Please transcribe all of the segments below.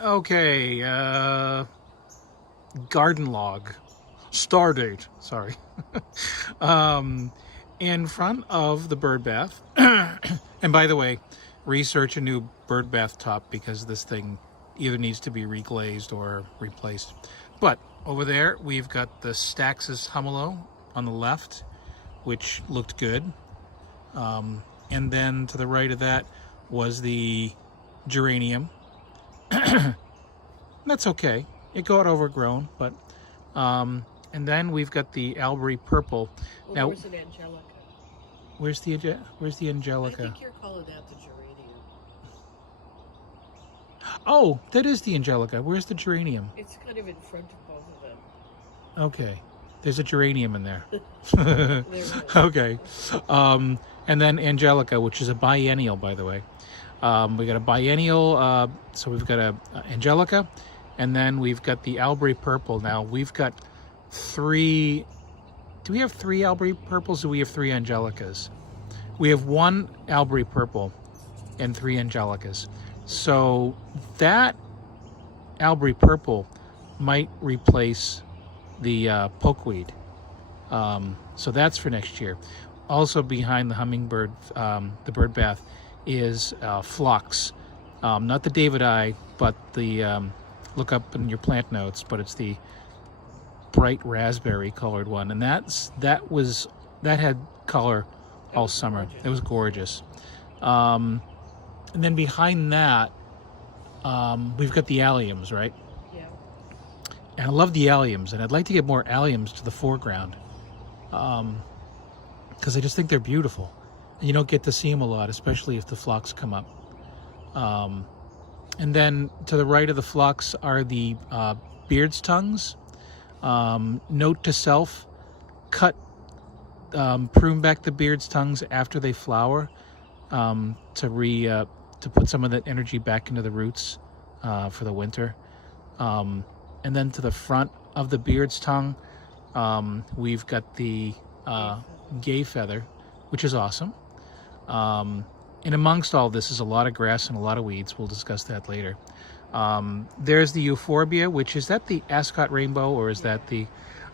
Okay, garden log. Star date, sorry. um, in front of the bird bath. And by the way, research a new bird bath top because this thing either needs to be reglazed or replaced. But over there, we've got the Stax's Humolo on the left, which looked good. And then to the right of that was the geranium. That's okay. It got overgrown, but and then we've got the Albury purple. Well, Now, there's an Angelica. where's the I Angelica? think you're calling that the geranium. Oh, that is the Angelica. Where's the geranium? It's kind of in front of both of them. Okay, there's a geranium in there. There it is. Okay, and then Angelica, which is a biennial, by the way. We got a biennial, so we've got a Angelica, and then we've got the Albury purple. Now we've got three. Do we have three Albury purples? Or do we have three Angelicas? We have one Albury purple and three Angelicas. So that Albury purple might replace the pokeweed. So that's for next year. Also behind the hummingbird, the bird bath, is phlox. Not the Davidii, but the, look up in your plant notes, but it's the bright raspberry colored one. And that had color all summer. Gorgeous. It was gorgeous. And then behind that, we've got the alliums, right? Yeah. And I love the alliums, and I'd like to get more alliums to the foreground because I just think they're beautiful. And you don't get to see them a lot, especially if the phlox come up. And then to the right of the phlox are the beard's tongues. Note to self, prune back the beard's tongues after they flower to put some of that energy back into the roots for the winter. And then to the front of the beard's tongue, we've got the gay feather, which is awesome. And amongst all this is a lot of grass and a lot of weeds. We'll discuss that later. There's the euphorbia, which is that the Ascot rainbow, or is that the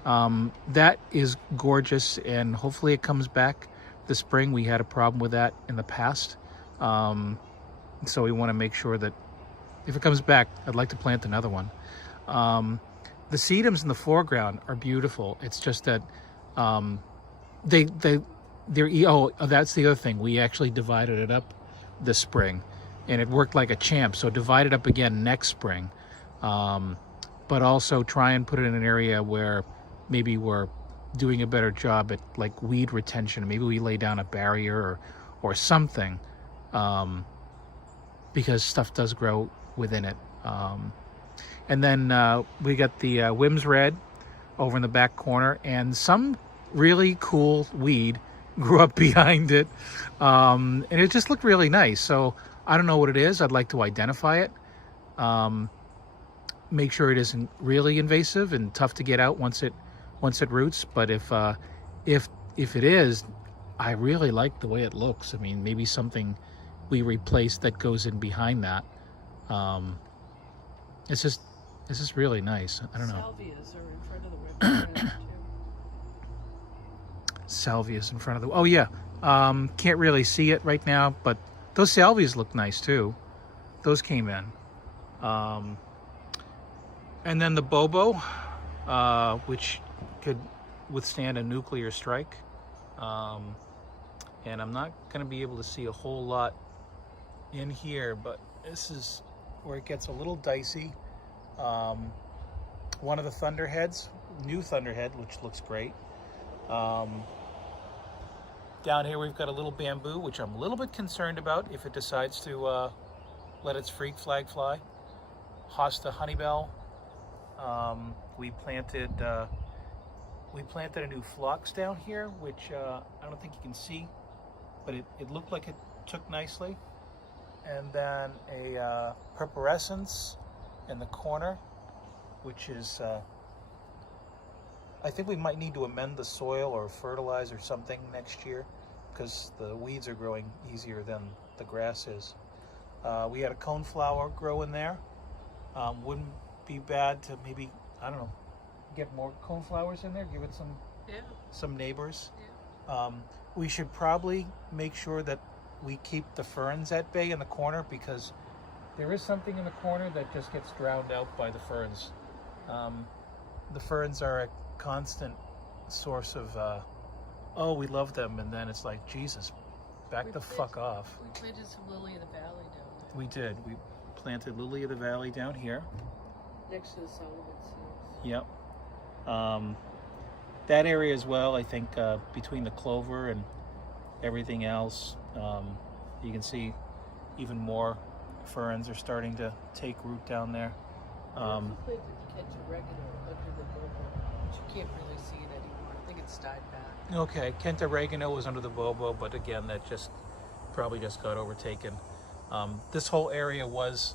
that is gorgeous, and hopefully it comes back this spring. We had a problem with that in the past, so we want to make sure that if it comes back, I'd like to plant another one. The sedums in the foreground are beautiful. It's just that that's the other thing. We actually divided it up this spring, and it worked like a champ. So divide it up again next spring, but also try and put it in an area where maybe we're doing a better job at like weed retention. Maybe we lay down a barrier or something, because stuff does grow within it. And then we got the Wims Red over in the back corner, and some really cool weed grew up behind it, and it just looked really nice. So I don't know what it is. I'd like to identify it, make sure it isn't really invasive and tough to get out once it roots. But if it is, I really like the way it looks. I mean, maybe something we replace that goes in behind that. It's just really nice. I don't know. Salvias are in front of the red too. Salvias in front of the... Oh, yeah. Can't really see it right now, but those salvias look nice, too. Those came in. And then the Bobo, which could withstand a nuclear strike. And I'm not going to be able to see a whole lot in here, but this is where it gets a little dicey. One of the Thunderheads, new Thunderhead, which looks great. Down here we've got a little bamboo, which I'm a little bit concerned about if it decides to let its freak flag fly. Hosta Honeybell. We planted a new phlox down here, which I don't think you can see, but it looked like it took nicely. And then a purpurescence in the corner, which is I think we might need to amend the soil or fertilize or something next year, because the weeds are growing easier than the grass is. We had a coneflower grow in there. Wouldn't be bad to maybe, I don't know, get more coneflowers in there, give it some neighbors. Yeah. We should probably make sure that we keep the ferns at bay in the corner, because there is something in the corner that just gets drowned out by the ferns. The ferns are a constant source of, oh, we love them, and then it's like, Jesus, back the fuck off. We planted some lily of the valley down there. We did. We planted lily of the valley down here. Next to the Solomon Seals. Yep. That area as well, I think, between the clover and everything else, you can see even more ferns are starting to take root down there. We also planted Kent oregano under the bobo, but you can't really see it anymore. I think it's died back. Okay, Kent oregano was under the bobo, but again, that just probably just got overtaken. This whole area was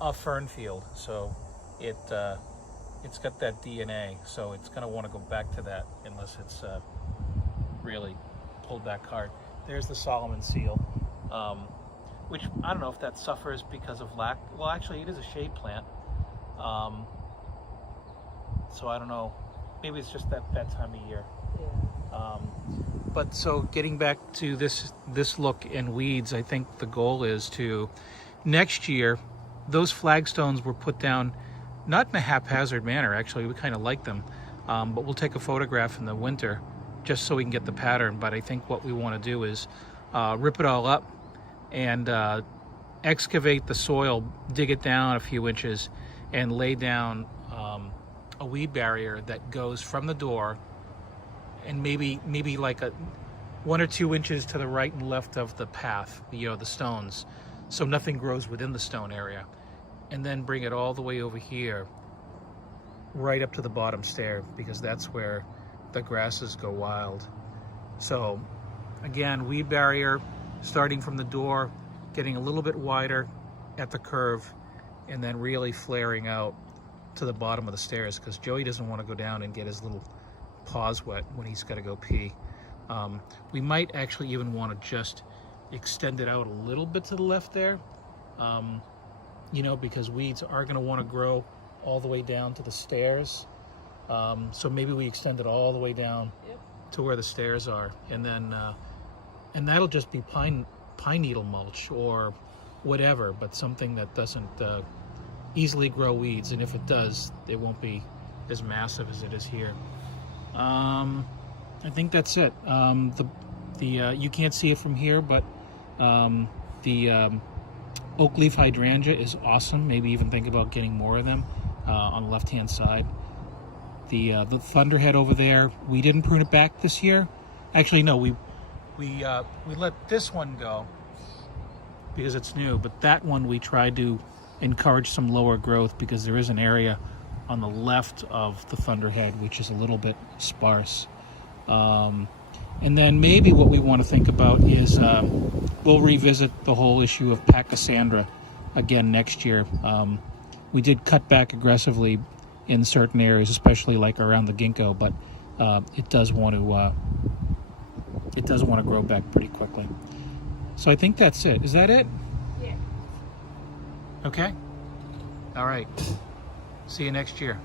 a fern field, so it's got that DNA, so it's going to want to go back to that unless it's really pulled back hard. There's the Solomon seal, which I don't know if that suffers because of lack. Well, actually, it is a shade plant, so I don't know. Maybe it's just that time of year. Yeah. But so getting back to this look in weeds, I think the goal is to next year. Those flagstones were put down not in a haphazard manner. Actually, we kind of like them, but we'll take a photograph in the winter just so we can get the pattern. But I think what we want to do is rip it all up and excavate the soil, dig it down a few inches, and lay down a weed barrier that goes from the door and maybe like 1 or 2 inches to the right and left of the path, the stones, so nothing grows within the stone area, and then bring it all the way over here, right up to the bottom stair, because that's where the grasses go wild. So again, weed barrier starting from the door, getting a little bit wider at the curve, and then really flaring out to the bottom of the stairs, because Joey doesn't want to go down and get his little paws wet when he's got to go pee. We might actually even want to just extend it out a little bit to the left there, because weeds are going to want to grow all the way down to the stairs. So maybe we extend it all the way down to where the stairs are, and then and that'll just be pine needle mulch or whatever, but something that doesn't easily grow weeds, and if it does, it won't be as massive as it is here. I think that's it. You can't see it from here, but the oak leaf hydrangea is awesome. Maybe even think about getting more of them on the left-hand side. The thunderhead over there, we didn't prune it back this year. Actually, no, we let this one go because it's new, but that one we tried to encourage some lower growth because there is an area on the left of the thunderhead which is a little bit sparse. And then maybe what we want to think about is we'll revisit the whole issue of Pachysandra again next year. We did cut back aggressively in certain areas, especially like around the ginkgo, but it does want to grow back pretty quickly. So I think that's it. Is that it? Yeah. Okay. All right. See you next year.